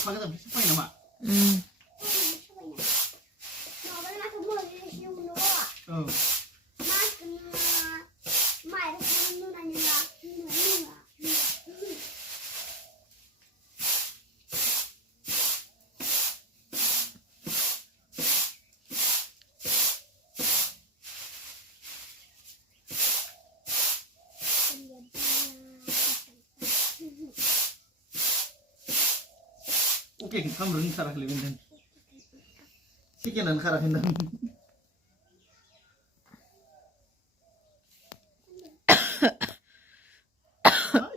Pakai tapi siapa nama? Oh. Oke, kamu running sarah kelihatan dan sekian karah hendak.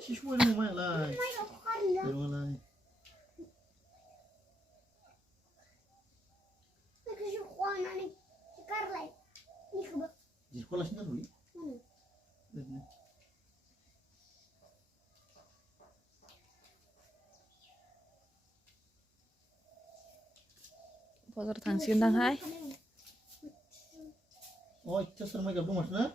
Siswa ini mau lah. Rumah lah. Di sekolah sini dulu. Potor tang siun tang hai. Oh, itu serma gabung maksudnya?